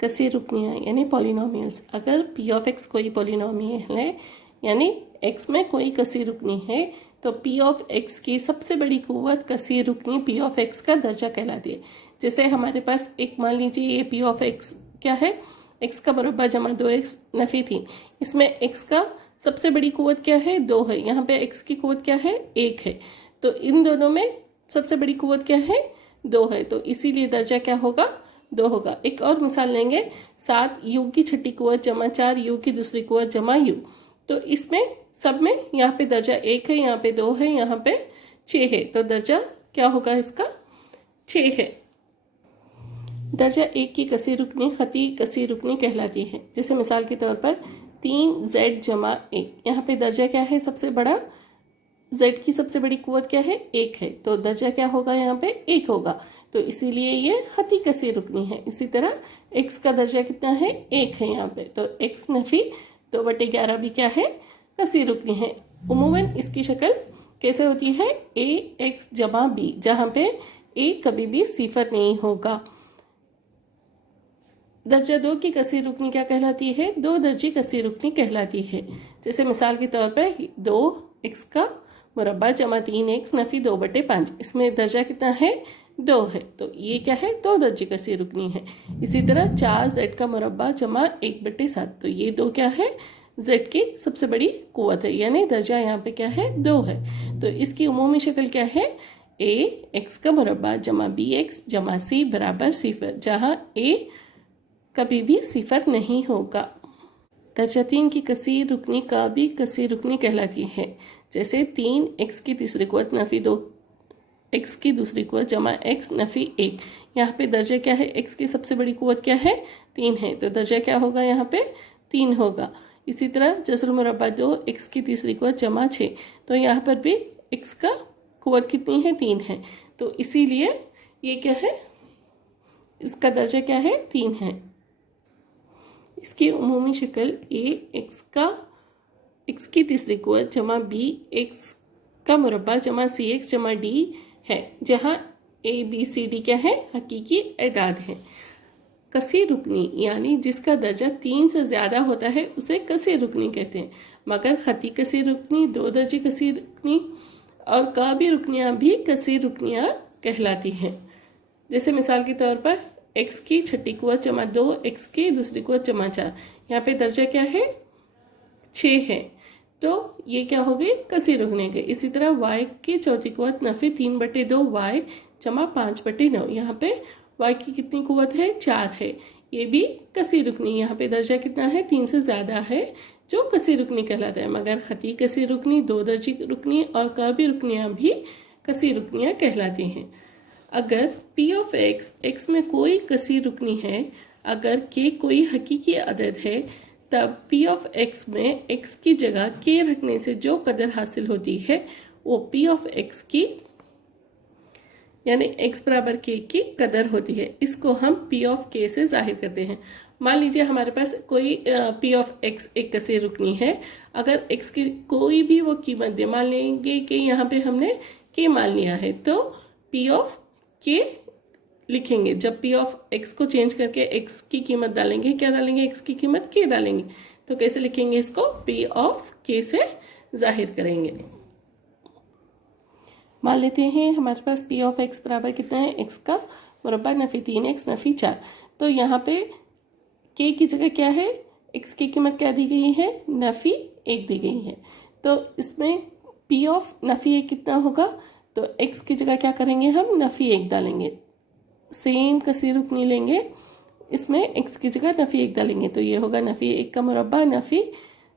कसी रुकनियाँ यानी पॉलिनोमियल्स। अगर पी ऑफ एक्स कोई पॉलिनोमियल है यानी एक्स में कोई कसी रुकनी है तो पी ऑफ एक्स की सबसे बड़ी कुव्वत कसी रुकनी पी ऑफ एक्स का दर्जा कहलाती है। जैसे हमारे पास एक मान लीजिए ये पी ऑफ एक्स क्या है, एक्स का मुरब्बा जमा 2x नफ़ी 3। इसमें एक्स का सबसे बड़ी कुव्वत क्या है, 2 है। यहाँ पे एक्स की कुव्वत क्या है, 1 है। तो इन दोनों में सबसे बड़ी कुव्वत क्या है, 2 है। तो इसीलिए दर्जा क्या होगा, 2 होगा। एक और मिसाल लेंगे, 7 यू की छठी कुव्वत जमा 4 यू की दूसरी कुव्वत जमा यू। तो इसमें सब में यहाँ पे दर्जा 1 है, यहाँ पे 2 है, यहाँ पे 6 है। तो दर्जा क्या होगा इसका, 6 है। दर्जा 1 की कसी रुकनी खती कसी रुकनी कहलाती है। जैसे मिसाल के तौर पर 3z जमा 1, यहाँ पे दर्जा क्या है सबसे बड़ा, z की सबसे बड़ी कुव्वत क्या है, 1 है। तो दर्जा क्या होगा, यहाँ पे 1 होगा। तो इसीलिए ये खती कसी रुकनी है। इसी तरह x का दर्जा कितना है, 1 है यहाँ पे। तो x नफ़ी 2/11 भी क्या है, कसी रुकनी है। उमूमन इसकी शक्ल कैसे होती है, ax जमा b, जहाँ पे a कभी भी सिफर नहीं होगा। दर्जा 2 की कसी रुकनी क्या कहलाती है, 2 दर्जी कसी रुकनी कहलाती है। जैसे मिसाल के तौर पर 2x का मुरब्बा जमा 3x नफ़ी 2/5, इसमें दर्जा कितना है, 2 है। तो ये क्या है, 2 दर्जी कसी रुकनी है। इसी तरह 4z का मुरब्बा जमा 1/7, तो ये 2 क्या है, z की सबसे बड़ी कुव्वत है, यानी दर्जा यहाँ पे क्या है, 2 है। तो इसकी उमूमी शक्ल क्या है, a x का मुरब्बा जमा bx जमा c बराबर सिफर, जहाँ a कभी भी सिफर नहीं होगा। दर्जा 3 की कसी रुकनी का भी कसी रुकनी कहलाती है। जैसे 3x की तीसरी कुव्वत नफ़ी 2x की दूसरी कुव्वत जमा x नफ़ी 1, यहाँ पे दर्जा क्या है, x की सबसे बड़ी कुव्वत क्या है, 3 है। तो दर्जा क्या होगा, यहाँ पे 3 होगा। इसी तरह जसरुल मुरब्बा 2x की तीसरी कुव्वत जमा 6, तो यहाँ पर भी x का कुव्वत कितनी है, 3 है। तो इसीलिए ये क्या है, इसका दर्जा क्या है, 3 है। इसकी उमूमी शक्ल x की तीसरी कुव्वत जमा b x का मुरब्बा जमा cx जमा d है, जहाँ a b c d क्या है, हकीकी एदाद है। कसी रुकनी यानी जिसका दर्जा 3 से ज़्यादा होता है उसे कसी रुकनी कहते हैं। मगर खती कसी रुकनी, 2 दर्जी कसी रुकनी और काबी रुकनियाँ भी कसी रुकनियाँ कहलाती हैं। जैसे मिसाल के तौर पर x की छठी कुव्वत जमा 2x की दूसरी कुव्वत जमा 4, यहाँ पे दर्जा क्या है, 6 है। तो ये क्या हो गई, कसी रुकने गए। इसी तरह y की चौथी कुव्वत नफ़ी 3/2y जमा 5/9, यहाँ पे y की कितनी कुव्वत है, 4 है। ये भी कसी रुकनी, यहाँ पे दर्जा कितना है, 3 से ज़्यादा है, जो कसी रुकनी कहलाता है। मगर खती कसी रुकनी, 2 दर्जी रुकनी और काबी रुकनियाँ भी कसी रुकनियाँ कहलाती हैं। अगर p ऑफ x x में कोई कसी रुकनी है, अगर k कोई हकीकी अदद है, तब p ऑफ x में x की जगह k रखने से जो कदर हासिल होती है वो p ऑफ x की यानी x बराबर k की कदर होती है। इसको हम p ऑफ k से जाहिर करते हैं। मान लीजिए हमारे पास कोई p ऑफ x एक कसी रुकनी है। अगर x की कोई भी वो कीमत दे, मान लेंगे कि यहाँ पे हमने k मान लिया है, तो p ऑफ k लिखेंगे। जब p ऑफ x को चेंज करके x की कीमत डालेंगे, क्या डालेंगे, x की कीमत k डालेंगे। तो कैसे लिखेंगे इसको, p ऑफ k से जाहिर करेंगे। मान लेते हैं हमारे पास p ऑफ x बराबर कितना है, x का मुरब्बा नफ़ी 3x नफ़ी 4। तो यहाँ पे k की जगह क्या है, x की कीमत क्या दी गई है, नफ़ी 1 दी गई है। तो इसमें p ऑफ नफ़ी 1 कितना होगा, तो x की जगह क्या करेंगे, हम नफ़ी 1 डालेंगे। सेम कसी रुकनी लेंगे, इसमें x की जगह नफ़ी 1 डालेंगे। तो ये होगा नफ़ी 1 का मुरब्बा नफ़ी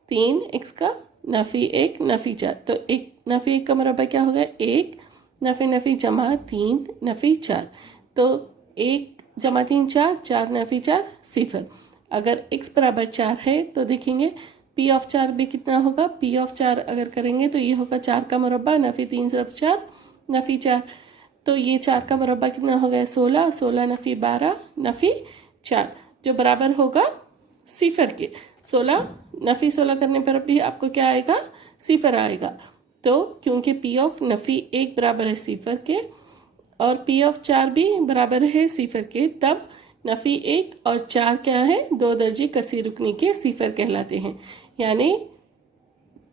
3x का नफ़ी 1 नफ़ी 4। तो एक नफ़ी 1 का मुरब्बा क्या होगा, 1 नफ़ी नफ़ी जमा 3 नफ़ी 4। तो 1 जमा 3 4, 4 नफ़ी 4 सिफर। अगर x बराबर 4 है तो देखेंगे p ऑफ 4 भी कितना होगा, p ऑफ 4 अगर करेंगे तो ये होगा 4 का मुरब्बा नफ़ी 3 ज़रब 4 नफ़ी 4। तो ये 4 का मुरब्बा कितना हो गया, 16, 16 नफ़ी 12 नफ़ी 4, जो बराबर होगा सिफर के। 16 नफ़ी 16 करने पर भी आपको क्या आएगा, सिफर आएगा। तो क्योंकि p ऑफ नफ़ी 1 बराबर है सिफर के और p ऑफ 4 भी बराबर है सिफर के, तब नफ़ी एक और चार क्या है, दो दर्जे कसीर रुकनी के सिफर कहलाते हैं। यानी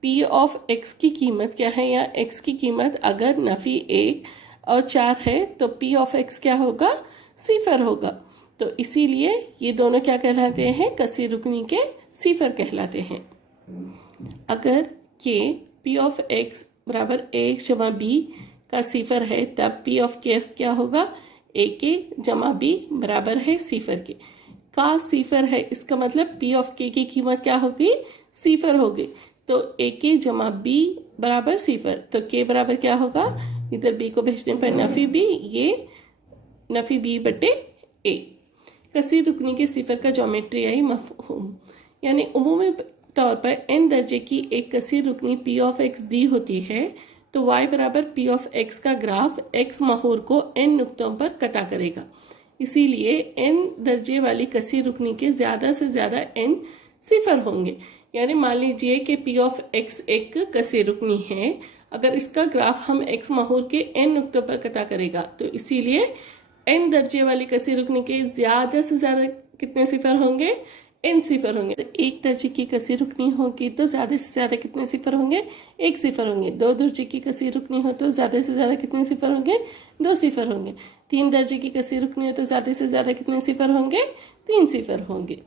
पी ऑफ एक्स की कीमत क्या है, या एक्स की कीमत अगर नफ़ी एक और चार है तो पी ऑफ एक्स क्या होगा, सिफर होगा। तो इसीलिए ये दोनों क्या कहलाते हैं, कसीर रुकनी के सिफर कहलाते हैं। अगर के पी ऑफ एक्स बराबर ए जमा बी का सिफर है तब पी ऑफ के क्या होगा, ए के जमा बी बराबर है सिफर के का सिफर है। इसका मतलब पी ऑफ के की कीमत क्या होगी, सिफर होगी। तो ए के जमा बी बराबर सिफर, तो के बराबर क्या होगा, इधर बी को भेजने पर नफ़ी बी, ये नफ़ी बी बटे ए। कसीर रुकनी के सिफर का ज्योमेट्रियाई मफहूम, यानी उमूमी तौर पर n दर्जे की एक कसीर रुकनी p ऑफ x दी होती है तो y बराबर p ऑफ x का ग्राफ x महूर को n नुक्तों पर कता करेगा। इसीलिए n दर्जे वाली कसीर रुकनी के ज़्यादा से ज़्यादा n सिफर होंगे। यानी मान लीजिए कि p ऑफ x एक कसीर रुकनी है, अगर इसका ग्राफ हम x महूर के n नुक्तों पर कता करेगा तो इसीलिए n दर्जे वाली कसीर रुकनी के ज़्यादा से ज़्यादा कितने सिफर होंगे, n सिफर होंगे। एक दर्जे की कसीर रुकनी होगी तो ज़्यादा से ज़्यादा कितने सिफर होंगे, एक सिफर होंगे। दो दर्जे की कसीर रुकनी हो तो ज़्यादा से ज़्यादा कितने सिफर होंगे, दो सिफर होंगे। तीन दर्जे की कसीर रुकनी हो तो ज़्यादा से ज़्यादा कितने सिफर होंगे, तीन सिफर होंगे।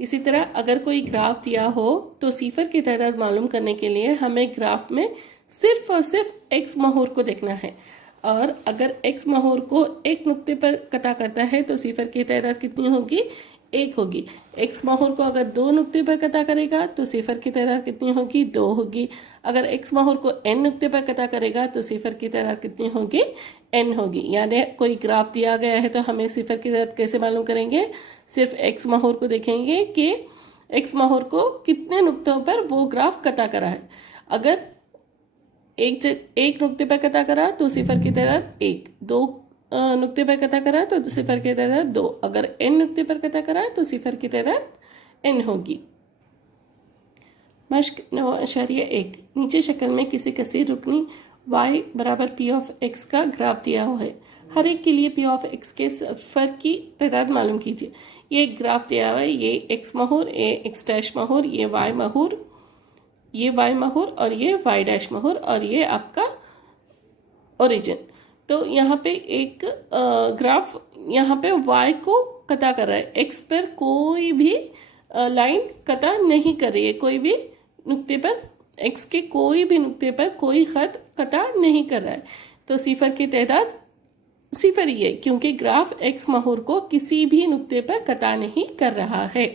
इसी तरह अगर कोई ग्राफ दिया हो तो सिफर की तादाद मालूम करने के लिए हमें ग्राफ में सिर्फ और सिर्फ एक्स महूर को देखना है, और अगर एक्स महूर को एक नुक्ते पर कता करता है तो सिफर की तादाद कितनी होगी, एक होगी। एक्स महूर को अगर दो नुक्ते पर कता करेगा तो सिफर की तादाद कितनी होगी, दो होगी। अगर एक्स महूर को n नुक्ते पर कता करेगा तो सिफर की तादाद कितनी होगी, n होगी। यानी कोई ग्राफ दिया गया है तो हमें सिफर की तादाद कैसे मालूम करेंगे, सिर्फ एक्स महूर को देखेंगे कि एक्स महूर को कितने नुक्तों पर वो ग्राफ कता करा है। अगर एक नुक्ते पर कता करा तो सिफर की तादाद एक, दो नुक्ते पर कता करा तो सिफर की तादाद दो, अगर n नुक्ते पर कता करा तो सिफर की तादाद n होगी। मश्क 9.1, नीचे शक्ल में किसी कसीर रुकनी y बराबर p ऑफ x का ग्राफ दिया हुआ है। हर एक के लिए p ऑफ x के सफ़र की तादाद मालूम कीजिए। ये एक ग्राफ दिया हुआ है, ये x महूर, ये x डैश महूर, ये y महूर, ये y महूर और ये y डैश महूर, और ये आपका ओरिजिन। तो यहाँ पे एक ग्राफ यहाँ पे y को कता कर रहा है, x पर कोई भी लाइन कता नहीं कर रही है, कोई भी नुक्ते पर x के कोई भी नुक्ते पर कोई ख़त कता नहीं कर रहा है। तो सिफर की तादाद सिफर ही है क्योंकि ग्राफ x महूर को किसी भी नुक्ते पर कता नहीं कर रहा है।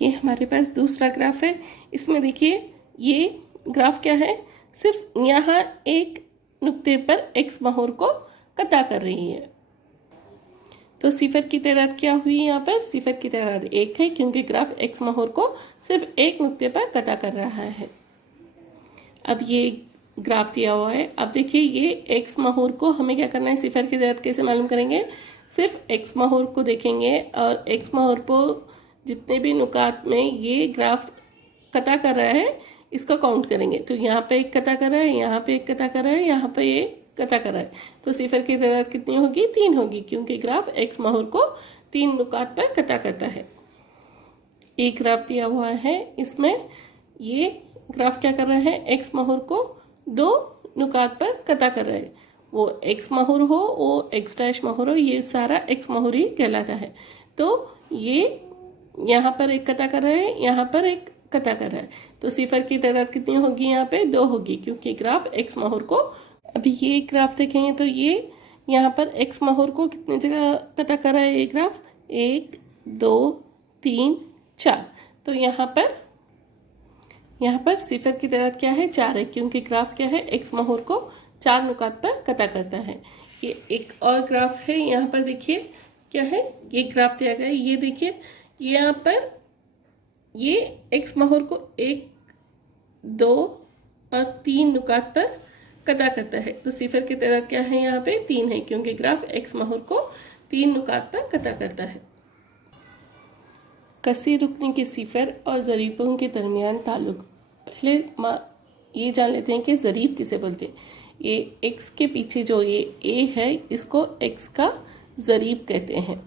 ये हमारे पास दूसरा ग्राफ है। इसमें देखिए ये ग्राफ क्या है, सिर्फ यहाँ एक नुक्ते पर x महूर को कता कर रही है। तो सिफर की तादाद क्या हुई, यहाँ पर सिफर की तादाद एक है क्योंकि ग्राफ x महूर को सिर्फ एक नुक्ते पर कता कर रहा है। अब ये ग्राफ दिया हुआ है, अब देखिए ये x महूर को हमें क्या करना है, सिफर की तादाद कैसे मालूम करेंगे, सिर्फ x महूर को देखेंगे और x महूर को जितने भी नुकात में ये ग्राफ कता कर रहा है इसका काउंट करेंगे। तो यहाँ पे एक कता कर रहा है, यहाँ पे एक कता कर रहा है, यहाँ पे ये कता कर रहा है, तो सिफर की तादाद कितनी होगी, तीन होगी क्योंकि ग्राफ x महूर को तीन नुकात पर कता करता है। एक ग्राफ दिया हुआ है, इसमें ये ग्राफ क्या कर रहा है, x महूर को दो नुकात पर कता कर रहा है। वो x महूर हो, वो x डैश महूर हो, ये सारा x महूर ही कहलाता है। तो ये यहाँ पर एक कता कर रहा है, यहाँ पर एक कता कर रहा है, तो सिफर की तादाद कितनी होगी, यहाँ पे दो होगी क्योंकि ग्राफ x महूर को, अभी ये ग्राफ देखेंगे तो ये यहाँ पर x महूर को कितने जगह कता कर रहा है ये ग्राफ, एक, दो, तीन, चार। तो यहाँ पर सिफर की तादाद क्या है, चार है क्योंकि ग्राफ क्या है, x महूर को चार नुकात पर कता करता है। ये एक और ग्राफ है, यहाँ पर देखिए क्या है, ये ग्राफ दिया गया है, ये देखिए यहाँ पर ये x महूर को एक, दो और तीन नुकात पर कता करता है। तो सिफर की तादाद क्या है, यहाँ पे तीन है क्योंकि ग्राफ x महूर को तीन नुकात पर कता करता है। कसीर रुकनी के सिफर और ज़रीबों के दरमियान ताल्लुक। पहले ये जान लेते हैं कि ज़रीब किसे बोलते हैं। ये x के पीछे जो ये a है इसको x का ज़रीब कहते हैं।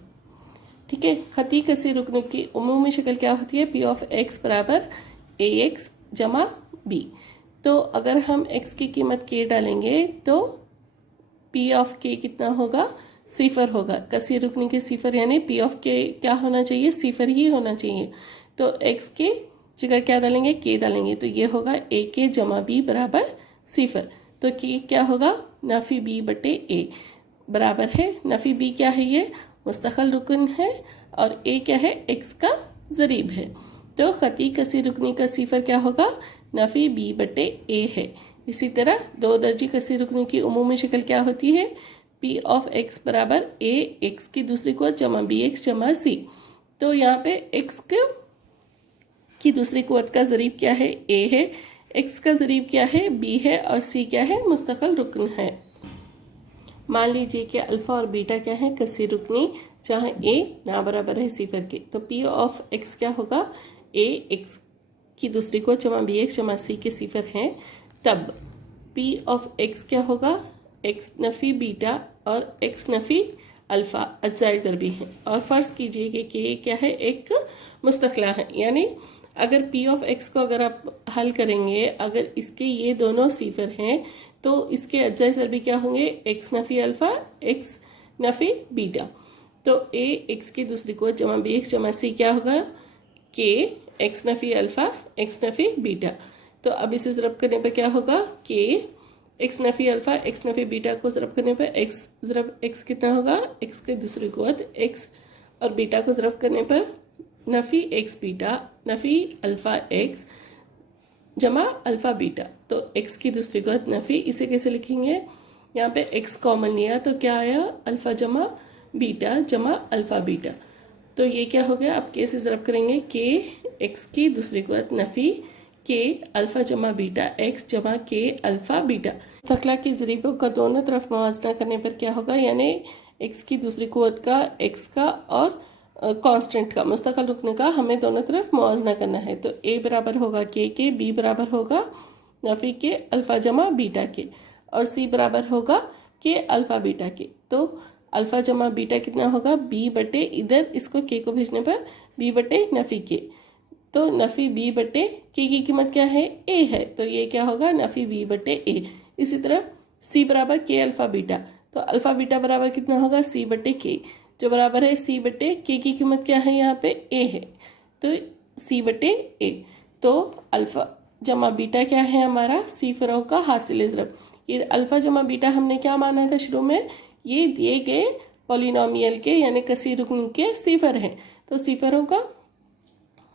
ठीक है, ख़ती कसीर रुकनी की उमूमी शक्ल क्या होती है? पी ऑफ एक्स बराबर ए एक्स जमा बी। तो अगर हम एक्स की कीमत के डालेंगे तो पी ऑफ के कितना होगा? सिफर होगा। कसीर रुकनी के सिफर यानी पी ऑफ के क्या होना चाहिए? सिफर ही होना चाहिए। तो एक्स के जगह क्या डालेंगे? के डालेंगे, तो ये होगा ए के जमा बी बराबर सिफर। तो के क्या होगा? नफ़ी बी बटे ए बराबर है, नफ़ी बी क्या है? ये मुस्तक़ल रुकन है और ए क्या है? एक्स का ज़रीब है। तो ख़ती कसीर रुकनी का सिफर क्या होगा? नफ़ी बी बटे ए है। इसी तरह दो दर्जी कसीर रुकनी की उमूमी शक्ल क्या होती है? पी ऑफ एक्स बराबर ए एक्स की दूसरी कुव्वत जमा बी एक्स जमा सी। तो यहाँ पे एक्स की दूसरी कुव्वत का ज़रीब क्या है? ए है। एक्स का ज़रीब क्या है? बी है। और सी क्या है? मुस्तक़ल रुकन है। मान लीजिए कि अल्फ़ा और बीटा क्या है? कसीर रुकनी, जहाँ ए ना बराबर है सिफर के। तो पी ऑफ एक्स क्या होगा? ए एक्स की दूसरी कुव्वत जमा बी एक्स जमा सी के सिफर हैं। तब पी ऑफ एक्स क्या होगा? एक्स नफ़ी बीटा और एक्स नफ़ी अल्फ़ा अज्जाए ज़रबी हैं। और फ़र्ज़ कीजिए कि क्या है? एक मुस्तक़ला है। यानी अगर पी ऑफ एक्स को अगर आप हल करेंगे, अगर इसके ये दोनों सिफर हैं तो इसके अज्जाए ज़रबी क्या होंगे? एक्स नफ़ी अल्फ़ा एक्स नफ़ी बीटा। तो ए एक्स की दूसरी कुव्वत जमा बी एक्स जमा सी क्या होगा? के एक्स नफ़ी अल्फ़ा एक्स नफ़ी बीटा। तो अब इसे ज़रब करने पर क्या होगा? के एक्स नफ़ी अल्फ़ा एक्स नफ़ी बीटा को ज़रब करने पर एक्स ज़रब एक्स कितना होगा? एक्स की दूसरी कुव्वत एक्स और बीटा को ज़रब करने पर नफ़ी एक्स बीटा नफ़ी अल्फ़ा एक्स जमा अल्फ़ा बीटा। तो एक्स की दूसरी कुव्वत नफ़ी, इसे कैसे लिखेंगे? यहाँ पे एक्स कॉमन लिया तो क्या आया? अल्फ़ा जमा बीटा जमा अल्फ़ा बीटा। तो ये क्या हो गया? अब के से ज़रब करेंगे, के एक्स की दूसरी कुव्वत नफ़ी के अल्फ़ा जमा बीटा एक्स जमा के अल्फ़ा बीटा। मुस्तक़ला के ज़रीबों का दोनों तरफ मुआवजा करने पर क्या होगा? यानी एक्स की दूसरी कुव्वत का, एक्स का और कांस्टेंट का, मुस्तक़ल रुकने का हमें दोनों तरफ मुआवजा करना है। तो ए बराबर होगा के, बी बराबर होगा नफ़ी के अल्फ़ा जमा बीटा के और सी बराबर होगा के अल्फ़ा बीटा के। तो अल्फ़ा जमा बीटा कितना होगा? बी बटे, इधर इसको के को भेजने पर बी बटे नफ़ी के। तो नफ़ी बी बटे के की कीमत क्या है? ए है। तो ये क्या होगा? नफ़ी बी बटे ए। इसी तरह सी बराबर के अल्फ़ा बीटा। तो अल्फ़ा बीटा बराबर कितना होगा? सी बटे के, जो बराबर है सी बटे के की कीमत क्या है? यहाँ पे ए है। तो सी बटे ए। तो अल्फ़ा जमा बीटा क्या है हमारा? सिफरों का हासिल ज़रब। ये अल्फ़ा जमा बीटा हमने क्या माना था शुरू में? ये दिए गए पॉलिनोमियल के यानी कसीर रुकनी के सिफर हैं। तो सिफरों का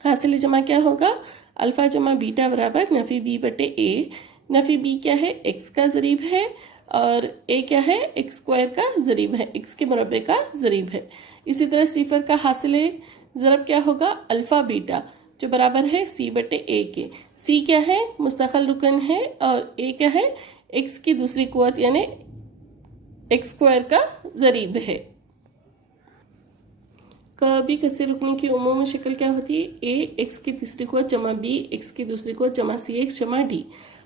हासिल जमा क्या होगा? अल्फ़ा जमा बीटा बराबर नफ़ी बी बटे ए। नफ़ी बी क्या है? एक्स का ज़रीब है और ए क्या है? एक्स स्क्वायर का ज़रीब है, एक्स के मुरब्बे का ज़रीब है। इसी तरह सिफर का हासिल ज़रब क्या होगा? अल्फ़ा बीटा, जो बराबर है सी बटे ए के। सी क्या है? मुस्तक़ल रुकन है और ए क्या है? एक्स की दूसरी कुव्वत यानी एक्स स्क्वायर का ज़रीब है। कभी कसीर रुकनी की उमूमी शक्ल क्या होती है? ए एक्स की तीसरी कुव्वत जमा बी एक्स की दूसरी कुव्वत जमा सी एक्स जमा डी।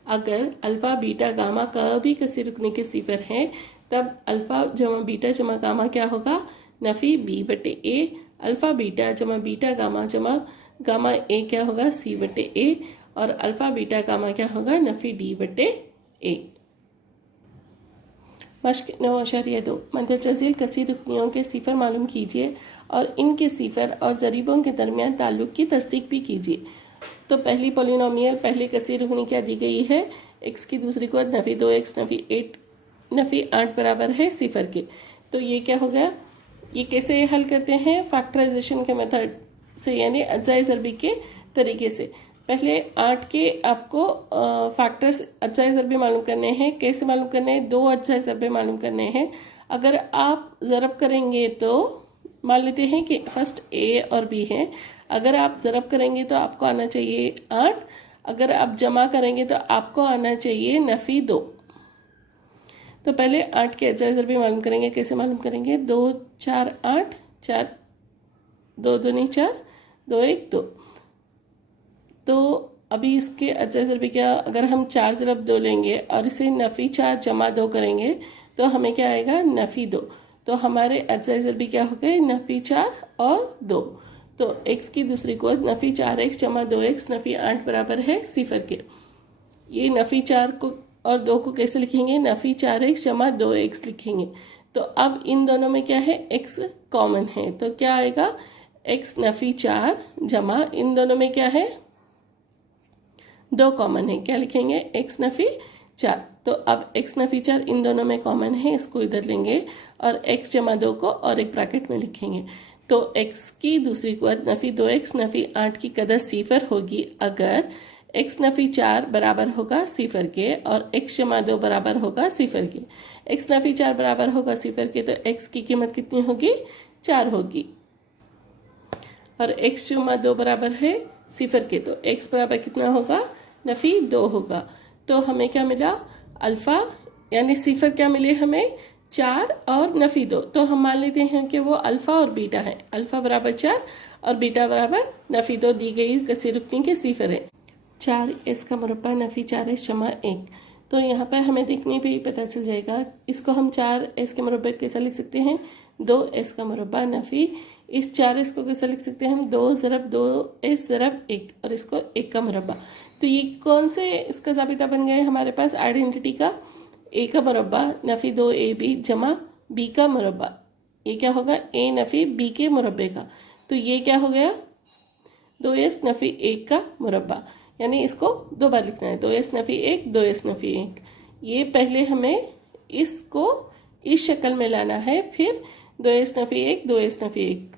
अगर अल्फ़ा बीटा गामा कभी कसीर रुकनी के सिफर हैं तब अल्फ़ा जमा बीटा जमा गामा क्या होगा? नफ़ी बी बटे ए। अल्फ़ा बीटा जमा बीटा गामा जमा गामा ए क्या होगा? सी बटे ए। और अल्फ़ा बीटा गामा क्या होगा? नफ़ी डी बटे ए। मश्क 9.2 मंतज़िल कसीर रुकनियों के सिफर मालूम कीजिए और इनके सिफर और ज़रीबों के दरमियान ताल्लुक़ की तस्दीक भी कीजिए। तो पहली पॉलिनोमियल पहली कसीर रुकनी क्या दी गई है? एक्स की दूसरी कुव्वत नफ़ी 2x नफ़ी 8 बराबर है सिफर के। तो ये क्या हो गया? ये कैसे हल करते हैं? फैक्टराइजेशन के मेथड से यानी अज्जाए ज़रबी के तरीके से। पहले 8 के आपको फैक्टर्स अज्जाए ज़रबे मालूम करने हैं। कैसे मालूम करने हैं? 2 अज्जाए ज़रबे मालूम करने हैं। अगर आप ज़रब करेंगे तो मान लेते हैं कि फर्स्ट ए और बी हैं। अगर आप ज़रब करेंगे तो आपको आना चाहिए 8। अगर आप जमा करेंगे तो आपको आना चाहिए नफ़ी 2। तो पहले 8 के अज्जाए ज़रबे मालूम करेंगे। कैसे मालूम करेंगे? 2 4 8 4 2 दूनी 4 2 1 2। तो अभी इसके अज्जाए ज़रबे क्या? अगर हम 4 ज़रब 2 लेंगे और इसे नफ़ी 4 जमा 2 करेंगे तो हमें क्या आएगा? नफ़ी 2। तो हमारे अज्जा ज़रबी क्या हो गए, नफ़ी 4 और 2। तो x की दूसरी कुव्वत नफ़ी 4x जमा 2x नफ़ी 8 बराबर है 0 के। ये नफ़ी 4 को और 2 को कैसे लिखेंगे, नफ़ी 4x जमा 2x लिखेंगे। तो अब इन दोनों में क्या है, x कॉमन है, तो क्या आएगा, x नफ़ी 4 जमा इन दोनों में क्या है, 2 कॉमन है, क्या लिखेंगे, x नफ़ी 4। तो अब x नफ़ी 4 इन दोनों में कॉमन है, इसको इधर लेंगे और x जमा 2 को और एक ब्रैकेट में लिखेंगे। तो x की दूसरी कुव्वत नफ़ी 2x नफ़ी 8 की कदर 0 होगी अगर x नफ़ी 4 बराबर होगा 0 के और x जमा 2 बराबर होगा 0 के। x नफ़ी 4 बराबर होगा 0 के तो x की कीमत कितनी होगी, 4 होगी, और x जमा 2 बराबर है 0 के, तो x बराबर कितना होगा, नफ़ी 2 होगा। तो हमें क्या मिला, अल्फ़ा यानी 0 क्या मिले हमें, 4 और नफ़ी 2। तो हम मान लेते हैं कि वो अल्फ़ा और बीटा है, अल्फ़ा बराबर 4 और बीटा बराबर नफ़ी 2 दी गई कसीर रुकनी के 0 है। 4s का मुरब्बा नफ़ी 4s जमा 1। तो यहाँ पर हमें देखने पे ही पता चल जाएगा, इसको हम 4s के मुरब्बे कैसा लिख सकते हैं, 2s का मुरब्बा नफ़ी, इस 4s को कैसा लिख सकते हैं हम, 2 ज़रब 2s ज़रब 1, और इसको 1 का मुरब्बा। तो ये कौन से इसका ज़ाबिता बन गए हमारे पास आइडेंटिटी का, a का मुरब्बा नफ़ी 2ab जमा b का मुरब्बा, ये क्या होगा, a नफ़ी b के मुरब्बे का। तो ये क्या हो गया, 2s नफ़ी 1 का मुरब्बा, यानी इसको 2 बार लिखना है, 2s नफ़ी 1 2s नफ़ी 1। ये पहले हमें इसको इस शक्ल में लाना है, फिर 2s नफ़ी 1 2s नफ़ी 1।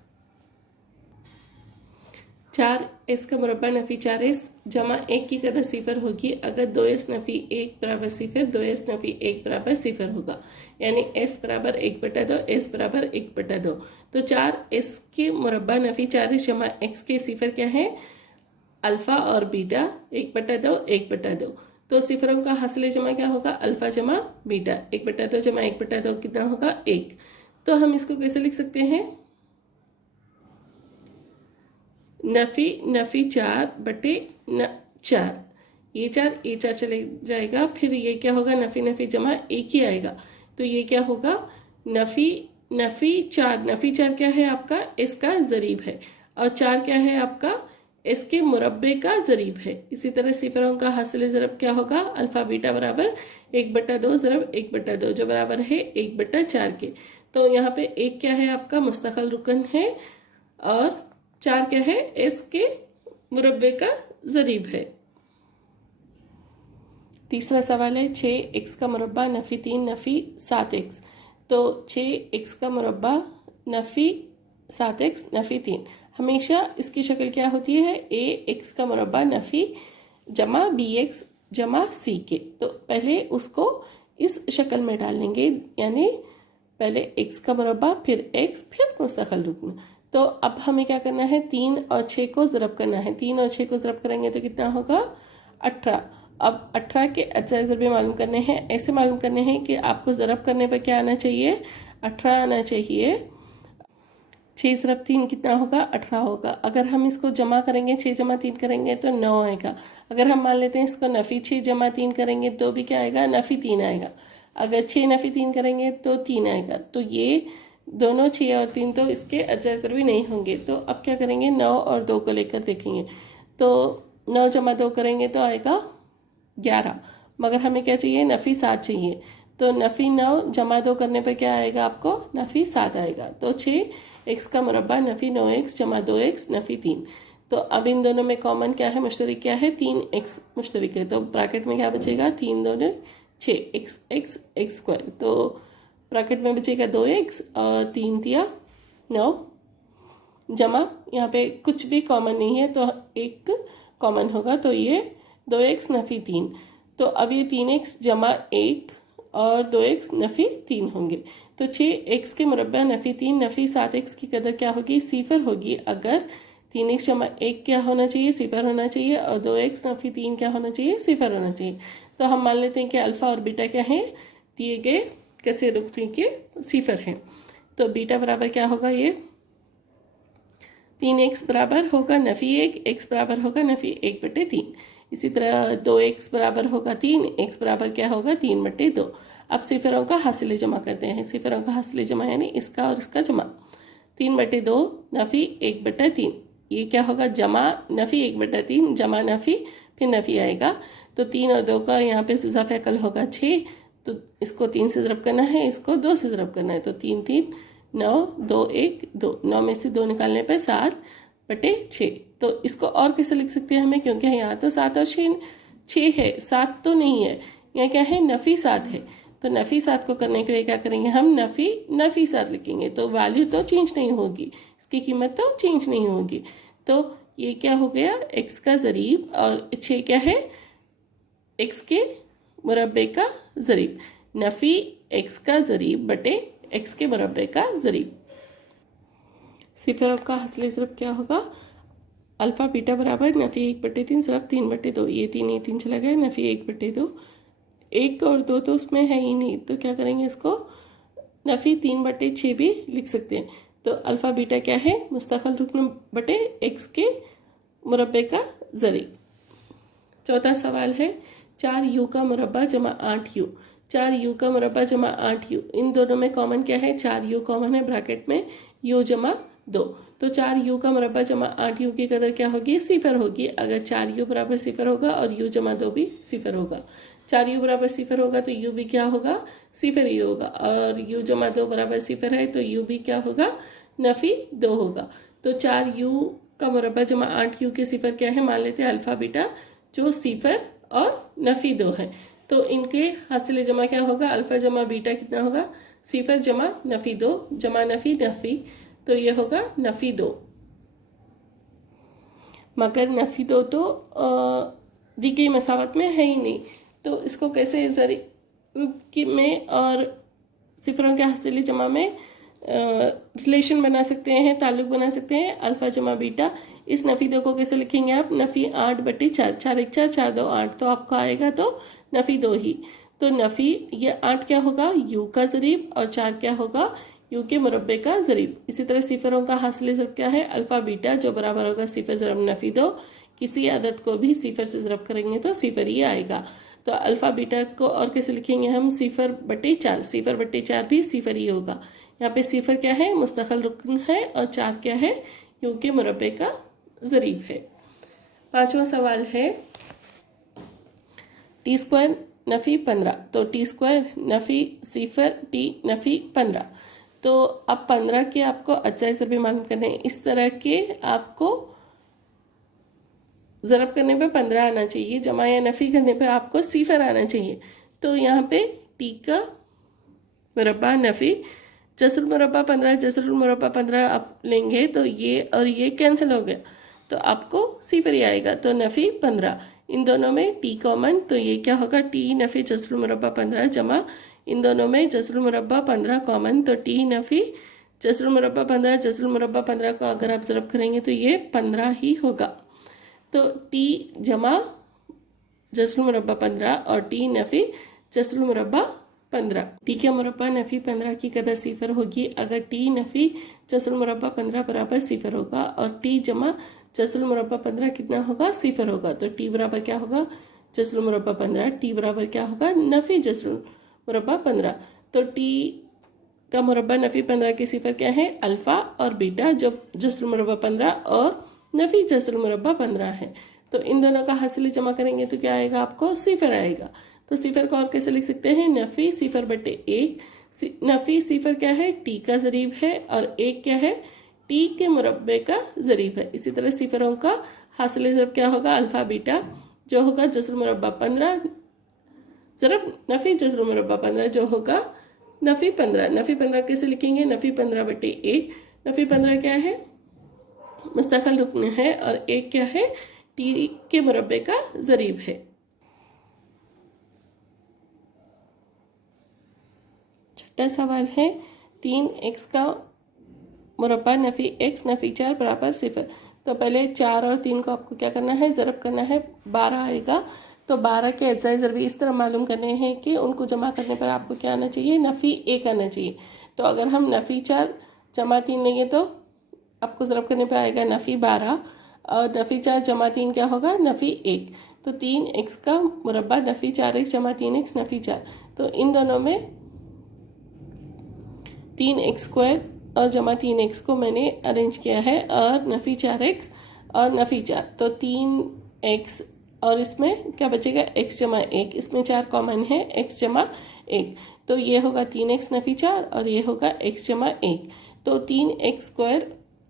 4s का मुरब्बा नफ़ी 4s जमा 1 की कदर 0 होगी अगर 2s नफ़ी 1 बराबर 0 2s नफ़ी 1 बराबर 0 होगा, यानी s बराबर 1/2 s बराबर 1/2। तो 4s के मुरब्बा नफ़ी 4s जमा x के 0 क्या है, अल्फ़ा और बीटा 1/2 1/2। तो सिफरों का हासिल जमा क्या होगा, अल्फ़ा जमा बीटा, 1/2 जमा 1/2 कितना होगा, 1। तो हम इसको कैसे लिख सकते हैं, नफ़ी 4/4, ये 4 चले जाएगा, फिर ये क्या होगा, नफ़ी जमा 1 ही आएगा। तो ये क्या होगा, नफ़ी 4 क्या है आपका, इसका ज़रीब है, और 4 क्या है आपका, इसके मुरब्बे का ज़रीब है। इसी तरह सिफरों का हासिल ज़रब क्या होगा, अल्फ़ा बीटा बराबर 1/2 ज़रब 1/2 जो बराबर है 1/4 के। तो यहाँ पे 1 क्या है आपका मुस्तक़िल रुकन है, और 4 क्या है, इसके मुरब्बे का ज़रीब है। तीसरा सवाल है 6x का मुरब्बा नफ़ी 3 नफ़ी 7x। तो 6x का मुरब्बा नफ़ी 7x नफ़ी 3, हमेशा इसकी शक्ल क्या होती है, ax का मुरब्बा नफ़ी जमा bx जमा c के। तो पहले उसको इस शक्ल में डाल लेंगे, यानी पहले x का मुरब्बा फिर x फिर मुस्तक़िल रुकन। तो अब हमें क्या करना है, 3 और 6 को ज़रब करना है, 3 और 6 को ज़रब करेंगे तो कितना होगा, 18। अब 18 के अज्जा ज़रबे मालूम करने हैं, ऐसे मालूम करने हैं कि आपको ज़रब करने पर क्या आना चाहिए, 18 आना चाहिए। 6 ज़रब 3 कितना होगा, 18 होगा। अगर हम इसको जमा करेंगे, 6 जमा 3 करेंगे तो 9 आएगा। अगर हम मान लेते हैं इसको नफ़ी 6 जमा 3 करेंगे तो भी क्या आएगा, नफ़ी 3 आएगा। अगर 6 नफ़ी 3 करेंगे तो 3 आएगा। तो ये दोनों 6 और 3 तो इसके अज्जा ज़रबी नहीं होंगे। तो अब क्या करेंगे, 9 और 2 को लेकर देखेंगे। तो 9 जमा 2 करेंगे तो आएगा 11, मगर हमें क्या चाहिए, नफ़ी 7 चाहिए। तो नफ़ी 9 जमा 2 करने पर क्या आएगा आपको, नफ़ी 7 आएगा। तो 6x का मुरब्बा नफ़ी 9x जमा 2x नफ़ी 3। तो अब इन दोनों में कॉमन क्या है, मुश्तरक क्या है, 3x मुश्तरक है। तो ब्रैकेट में क्या बचेगा, 3 2 6x x x स्क्वायर। तो ब्रैकेट में बचेगा 2x और 3 दिया 9 जमा, यहाँ पे कुछ भी कॉमन नहीं है तो एक कॉमन होगा, तो ये 2x नफ़ी 3। तो अब ये 3x जमा 1 और 2x नफ़ी 3 होंगे। तो 6x के मुरब्बा नफ़ी 3 नफ़ी 7x की कदर क्या होगी, 0 होगी अगर 3x जमा 1 क्या होना चाहिए, 0 होना चाहिए, और 2x नफ़ी 3 क्या होना चाहिए, 0 होना चाहिए। तो हम मान लेते हैं कि अल्फ़ा और बीटा क्या है, दिए गए कसीर रुकनी के 0 हैं। तो बीटा बराबर क्या होगा, ये 3x बराबर होगा नफ़ी 1, x बराबर होगा नफ़ी 1/3। इसी तरह 2x बराबर होगा 3, x बराबर क्या होगा 3/2। अब सिफरों का हासिल जमा करते हैं। सिफरों का हासिल जमा यानी इसका और इसका जमा। 3/2 नफ़ी 1/3, ये क्या होगा जमा नफ़ी 1/3 जमा नफ़ी फिर नफ़ी आएगा। तो 3 और 2 का यहाँ पे सुज़ा फैकल होगा 6, तो इसको 3 से ज़रब करना है, इसको 2 से ज़रब करना है। तो 3 3 9 2 1 2, 9 में से 2 निकालने पर 7/6। तो इसको और कैसे लिख सकते हैं हमें, क्योंकि यहाँ तो 7 और 6 है, 7 तो नहीं है, यहाँ क्या है नफ़ी 7 है। तो नफ़ी 7 को करने के लिए क्या करेंगे हम, नफ़ी 7 लिखेंगे। तो वैल्यू तो चेंज नहीं होगी, इसकी कीमत तो चेंज नहीं होगी। तो ये क्या हो गया x का ज़रीब, और 6 क्या है x के मुरब्बे का ज़रीब। नफ़ी x का ज़रीब बटे x के मुरब्बे का ज़रीब। सिफरों का हासिल ज़रब क्या होगा, अल्फ़ा बीटा बराबर नफ़ी 1/3 ज़रब 3/2। ये 3 चला गया, नफ़ी 1/2, 1 और 2 तो उसमें है ही नहीं, तो क्या करेंगे इसको नफ़ी 3/6 भी लिख सकते हैं। तो अल्फ़ा बीटा क्या है, मुस्तक़िल रुकन बटे x के मुरब्बे का ज़रीब। चौथा सवाल है 4u का मुरब्बा जमा 8u। 4u का मुरब्बा जमा 8u, इन दोनों में कॉमन क्या है, 4u कॉमन है, ब्रैकेट में u जमा 2। तो 4u का मुरब्बा जमा 8u की कदर क्या होगी, 0 होगी। अगर 4u बराबर 0 होगा और u जमा 2 भी 0 होगा। 4u बराबर 0 होगा तो u भी क्या होगा, 0 ही होगा। और u जमा 2 बराबर 0 है तो u भी क्या होगा, नफ़ी 2 होगा। तो 4u का मुरब्बा जमा 8u के 0 क्या है, मान लेते हैं अल्फ़ा बीटा, जो 0 और नफ़ी 2 है। तो इनके हासिल जमा क्या होगा, अल्फ़ा जमा बीटा कितना होगा, 0 जमा नफ़ी 2 जमा नफ़ी नफ़ी, तो ये होगा नफ़ी 2। मगर नफ़ी 2 तो दी गई मसावत में है ही नहीं, तो इसको कैसे ज़रीब में और सिफरों के हासिल जमा में रिलेशन बना सकते हैं, ताल्लुक़ बना सकते हैं, अल्फ़ा जमा बीटा। इस नफ़ी 2 को कैसे लिखेंगे आप, नफ़ी 8/4, 4 1 4 4 2 8, तो आपको आएगा तो नफ़ी 2 ही। तो नफ़ी ये 8 क्या होगा, u का ज़रीब, और 4 क्या होगा, u के मुरब्बे का ज़रीब। इसी तरह सिफरों का हासिल ज़रब क्या है, अल्फ़ा बीटा, जो बराबर होगा 0 ज़रब नफ़ी 2। किसी अदद को भी 0 से ज़रब करेंगे तो 0 ही आएगा। तो अल्फ़ा बीटा को और कैसे लिखेंगे हम, 0/4, 0/4 भी 0 ही होगा। यहाँ पे 0 क्या है, मुस्तक़िल रुकन है, और 4 क्या है, u के मुरब्बे का ज़रीब है। पांचवा सवाल है t² नफ़ी 15। तो t² नफ़ी 0 t नफ़ी 15। तो अब 15 के आपको अज्जाए ज़रबे मालूम करने हैं। इस तरह के आपको ज़रब करने पे 15 आना चाहिए, जमा या नफ़ी करने पे आपको 0 आना चाहिए। तो यहाँ पे t का मुरब्बा नफ़ी जसरुल मुरब्बा 15, जसरुल मुरब्बा 15 आप लेंगे तो ये और ये कैंसिल हो गया, तो आपको 0 ही आएगा। तो नफ़ी 15, इन दोनों में t कॉमन, तो ये क्या होगा, t नफ़ी जसरुल मुरब्बा 15 जमा इन दोनों में जसरुल मुरब्बा 15 कॉमन, तो t नफ़ी जसरुल मुरब्बा 15, जसरुल मुरब्बा 15 को अगर आप ज़रब करेंगे तो ये 15 ही होगा। तो t जमा जसरुल मुरब्बा 15 और t नफ़ी जसरुल मुरब्बा 15। t का मुरब्बा नफ़ी 15 की कदर 0 होगी अगर t नफ़ी जसरुल मुरब्बा 15 बराबर 0 होगा, और t जमा जसरुल मुरब्बा 15 कितना होगा, 0 होगा। तो t बराबर क्या होगा, जसरुल मुरब्बा 15, t बराबर क्या होगा, नफ़ी जसरुल मुरब्बा 15। तो t का मुरब्बा नफ़ी 15 के 0 क्या है, अल्फ़ा और बीटा, जो जसरुल मुरब्बा 15 और नफ़ी जसरुल मुरब्बा 15 है। तो इन दोनों का हासिल जमा करेंगे तो क्या आएगा, आपको 0 आएगा। तो 0 को और कैसे लिख सकते हैं, नफ़ी 0/1। नफ़ी 0 क्या है, t का ज़रीब है, और 1 क्या है, t के मुरब्बे का ज़रीब है। इसी तरह सिफरों का हासिल ज़रब क्या होगा, अल्फ़ा बीटा, जो होगा जसरुल मुरब्बा 15 ज़रब नफ़ी जसरुल मुरब्बा 15, जो होगा नफ़ी 15। नफ़ी 15 कैसे लिखेंगे, नफ़ी 15/1। नफ़ी 15 क्या है, मुस्तक़िल रुकन है, और 1 क्या है, t के मुरब्बे का ज़रीब है। छठा सवाल है 3x का मुरब्बा नफ़ी x नफ़ी 4 बराबर 0। तो पहले 4 और 3 को आपको क्या करना है, ज़रब करना है, 12 आएगा। तो 12 के अज्जाए ज़रबी इस तरह मालूम करने हैं कि उनको जमा करने पर आपको क्या आना चाहिए, नफ़ी 1 आना चाहिए। तो अगर हम नफ़ी 4 जमा 3 लेंगे तो आपको ज़रब करने पर आएगा नफ़ी 12, और नफ़ी 4 जमा 3 क्या होगा, नफ़ी 1। तो 3x का मुरब्बा नफ़ी 4x जमा 3x नफ़ी 4। तो इन दोनों में 3x² और जमा 3x को मैंने अरेंज किया है, और नफ़ी 4x और नफ़ी 4, तो 3x और इसमें क्या बचेगा x जमा 1, इसमें 4 कॉमन है, x जमा 1, तो ये होगा 3x नफ़ी 4 और ये होगा x जमा 1। तो 3x²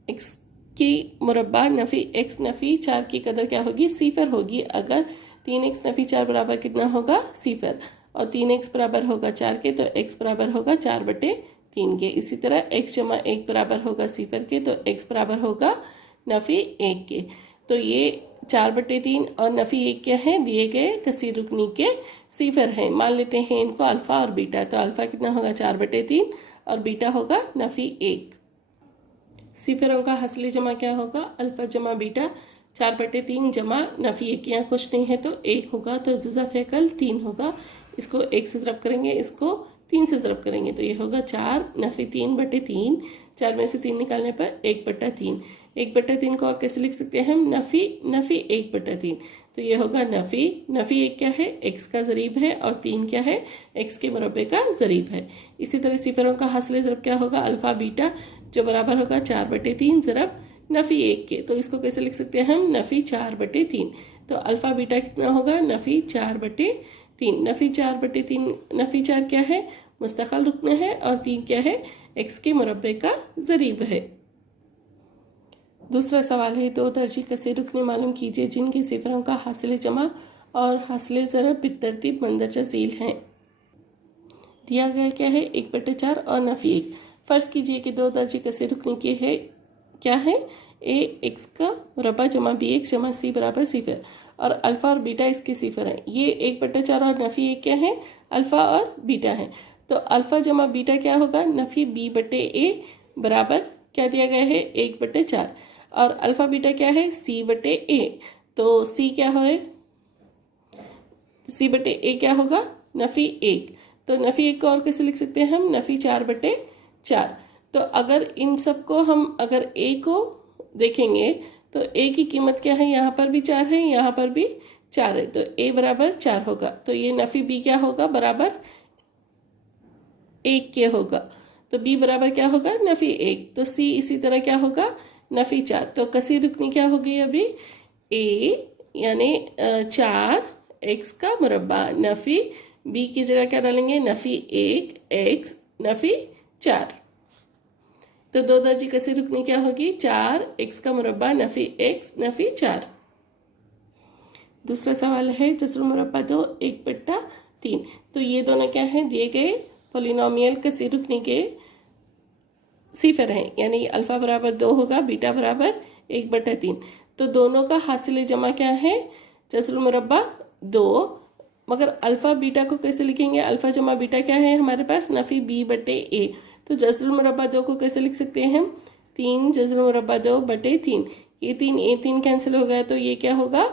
x की मुरब्बा नफ़ी x नफ़ी 4 की कदर क्या होगी, सिफर होगी। अगर 3x नफ़ी 4 बराबर कितना होगा, सिफर, और 3x बराबर होगा 4 के, तो x बराबर होगा 4/3 के। इसी तरह x जमा 1 बराबर होगा सिफर के, तो x बराबर होगा नफ़ी 1 के। तो ये 4/3 और नफ़ी 1 क्या है, दिए गए कसीर रुकनी के सिफर हैं। मान लेते हैं इनको अल्फ़ा और बीटा, तो अल्फ़ा कितना होगा 4/3 और बीटा होगा नफ़ी 1। सिफरों का हसली जमा क्या होगा, अल्फ़ा जमा बीटा 4/3 जमा नफ़ी 1, यहाँ कुछ नहीं है तो 1 होगा, तो जुज़ा फैकल 3 होगा। इसको 1 से ज़रब करेंगे, इसको 3 से ज़रब करेंगे, तो ये होगा 4 नफ़ी 3/3। 4 में से 3 निकालने पर 1/3। 1/3 को और कैसे लिख सकते हैं हम, नफ़ी 1/3। तो ये होगा नफ़ी 1 क्या है, x का ज़रीब है, और 3 क्या है, x के मुरब्बे का ज़रीब है। इसी तरह सिफरों का हासिल ज़रब क्या होगा, अल्फ़ा बीटा जो बराबर होगा 4/3 ज़रब नफ़ी 1 के। तो इसको कैसे लिख सकते हैं हम, नफ़ी 4/3। तो अल्फ़ा बीटा कितना होगा, नफ़ी 4/3। नफ़ी 4/3, नफ़ी 4 क्या है, मुस्तक़ल रुकन है, और 3 क्या है, x के मुरब्बे का ज़रीब है। दूसरा सवाल है, 2 दर्जी कसीर रुकने मालूम कीजिए जिनके सिफरों का हासिल जमा और हासिल ज़रब बितरतीब मंदरजा झील हैं। दिया गया क्या है, 1/4 और नफ़ी 1। फ़र्ज़ कीजिए कि 2 दर्जी कसीर रुकने के है क्या है, a x का मुरब्बा जमा bx जमा c बराबर सिफर, और अल्फ़ा और बीटा इसके सिफर हैं। ये 1/4 और नफ़ी 1 क्या है, अल्फ़ा और बीटा है। तो अल्फ़ा जमा बीटा क्या होगा, नफ़ी b/a बराबर क्या दिया गया है, 1/4, और अल्फ़ा बीटा क्या है, c/a। तो c क्या है, c/a क्या होगा, नफ़ी 1। तो नफ़ी 1 को और कैसे लिख सकते हैं हम, नफ़ी 4/4। तो अगर इन सब को हम अगर a को देखेंगे तो a की कीमत क्या है, यहाँ पर भी 4 है, यहाँ पर भी 4 है, तो a बराबर 4 होगा। तो ये नफ़ी b क्या होगा, बराबर 1 के होगा, तो b बराबर क्या होगा, नफ़ी 1। तो c इसी तरह क्या होगा, नफ़ी 4। तो कसीर रुकनी क्या होगी अभी, a यानी 4 x का मुरब्बा, नफ़ी b की जगह क्या डालेंगे, नफ़ी 1 x नफ़ी 4। तो 2 दर्जी कसीर रुकनी क्या होगी, 4 x का मुरब्बा नफ़ी x नफ़ी 4। दूसरा सवाल है, जसरुल मुरब्बा 2 1/3। तो ये दोनों क्या हैं, दिए गए पॉलिनोमियल कसीर रुकनी के सिफर हैं, यानी अल्फ़ा बराबर 2 होगा, बीटा बराबर 1/3। तो दोनों का हासिल जमा क्या है, जसरुल मुरब्बा 2। मगर अल्फ़ा बीटा को कैसे लिखेंगे, अल्फ़ा जमा बीटा क्या है हमारे पास, नफ़ी b/a। तो जज़रुल मुरब्बा 2 को कैसे लिख सकते हैं हम, 3 जज़रुल मुरब्बा 2/3। ये 3 a 3 कैंसिल हो गया, तो ये क्या होगा,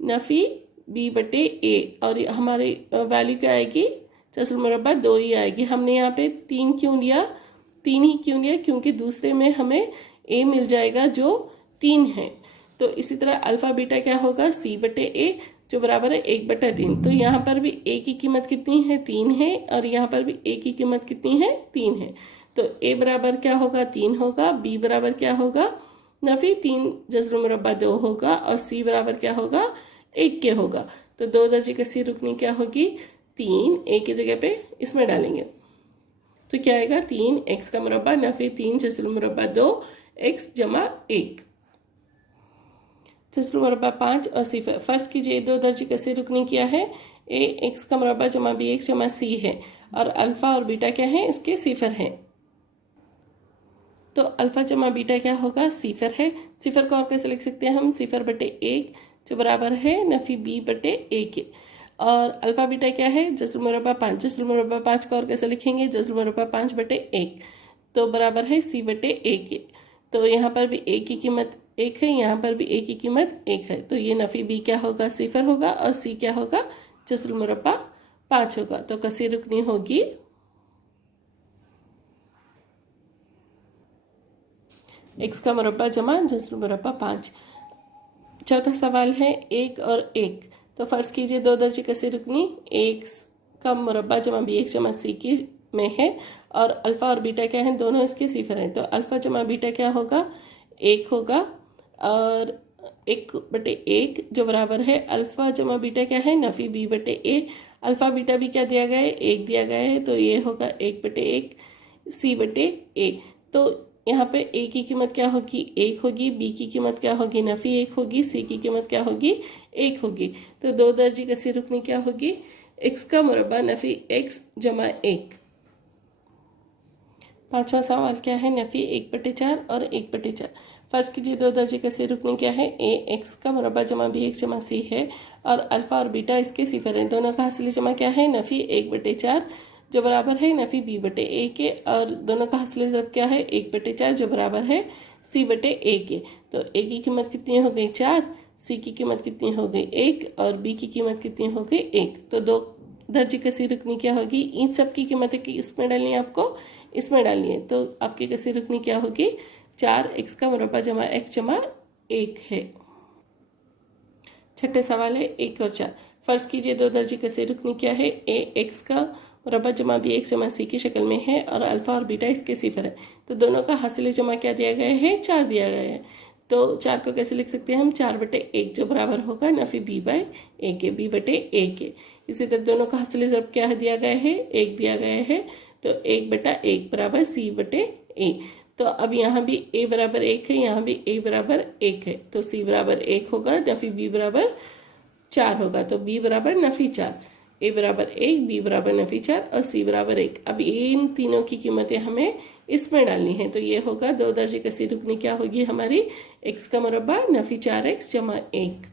नफ़ी b/a, और हमारी वैल्यू क्या आएगी, जज़रुल मुरब्बा 2 ही आएगी। हमने यहाँ पे 3 क्यों लिया, 3 ही क्यों लिया, क्योंकि दूसरे में हमें a मिल जाएगा जो 3 है। तो इसी तरह अल्फ़ा बीटा क्या होगा, c/a जो बराबर है 1/3। तो यहाँ पर भी a की कीमत कितनी है, 3 है, और यहाँ पर भी a की कीमत कितनी है, 3 है। तो a बराबर क्या होगा, 3 होगा, b बराबर क्या होगा, नफ़ी 3 जज़रुल मुरब्बा 2 होगा, और c बराबर क्या होगा, 1 के होगा। तो 2 दर्जे कसीर रुकनी क्या होगी, 3 a की जगह पे इसमें डालेंगे, तो क्या आएगा, 3 x का मुरब्बा नफ़ी 3 जज़रुल मुरब्बा 2 x जमा 1। जज़रुल मुरब्बा 5 और सिफर। फ़र्ज़ कीजिए 2 दर्जे कसीर रुकनी किया है, a x का मुरब्बा जमा bx जमा c है, और अल्फ़ा और बीटा क्या है, इसके सिफर हैं। तो अल्फ़ा जमा बीटा क्या होगा, सिफर है। सिफर को और कैसे लिख सकते हैं हम, सिफर/1 जो बराबर है नफ़ी b/a के, और अल्फ़ा बीटा क्या है, जज़रुल मुरब्बा 5। जज़रुल मुरब्बा 5 को और कैसे लिखेंगे, जज़रुल मुरब्बा 5/1 तो बराबर है c/a के। तो यहाँ पर भी a की कीमत 1 है, यहाँ पर भी a की कीमत 1 है, तो ये नफ़ी b क्या होगा, सिफर होगा, और c क्या होगा, जज़रुल मुरब्बा 5 होगा। तो कसीर रुकनी होगी x का मुरब्बा जमा जज़रुल मुरब्बा 5। चौथा सवाल है 1 और 1। तो फ़र्ज़ कीजिए 2 दर्जे कसीर रुकनी, x का मुरब्बा जमा बी एक्स जमा सी की में है और अल्फ़ा और बीटा क्या है, दोनों इसके सिफर हैं। तो अल्फ़ा जमा बीटा क्या होगा, 1 होगा और 1/1 जो बराबर है अल्फ़ा जमा बीटा क्या है, नफ़ी b/a। अल्फ़ा बीटा भी क्या दिया गया है, 1 दिया गया है, तो ये होगा 1/1 c/a। तो यहाँ पे a की कीमत क्या होगी, 1 होगी, b की कीमत क्या होगी, नफ़ी 1 होगी, c की कीमत क्या होगी, 1 होगी। तो 2 दर्जे कसीर रुकनी क्या होगी, x का मुरब्बा नफ़ी x जमा 1। पांचवा सवाल क्या है, नफ़ी 1/4 और 1/4। फर्स्ट कीजिए 2 दर्जे कसीर रुकनी क्या है, a x का मुरब्बा जमा b x जमा c है और अल्फ़ा और बीटा इसके सिफर हैं। दोनों का हासिल जमा क्या है, नफ़ी 1/4 जो बराबर है नफ़ी b/a के और दोनों का हासिल ज़रब क्या है, 1/4 जो बराबर है c/a के। तो a की कीमत कितनी हो गई, 4, c की कीमत कितनी हो गई, 1 और b की कीमत कितनी हो गई, 1। तो 2 दर्जे कसीर रुकनी क्या होगी, इन सब की कीमतें कि इसमें डालनी है आपको, इसमें डालनी है। तो आपकी कसीर रुकनी क्या होगी, 4x का मुरब्बा जमा x जमा 1 है। छठे सवाल है 1 और 4। फर्ज कीजिए 2 दर्जे कसीर रुकनी क्या है, a x का मुरब्बा जमा b x जमा c की शक्ल में है और अल्फ़ा और बीटा इसके सिफर है। तो दोनों का हासिल जमा क्या दिया गया है, 4 दिया गया है। तो 4 को कैसे लिख सकते हैं हम, 4/1 जो बराबर होगा नफ़ी b/a के, b/a के। इसी तरह दोनों का हासिल ज़रब क्या दिया गया है, 1 दिया गया है। तो 1/1 बराबर c/a। तो अब यहाँ भी a बराबर 1 है, यहाँ भी a बराबर 1 है, तो c बराबर 1 होगा, नफ़ी b बराबर 4 होगा। तो b बराबर नफ़ी 4, a बराबर 1, b बराबर नफ़ी 4 और c बराबर 1। अब इन तीनों की कीमतें हमें इसमें डालनी है। तो ये होगा 2 दर्जे कसीर रुकनी क्या होगी हमारी, x का मुरब्बा नफ़ी 4x जमा 1।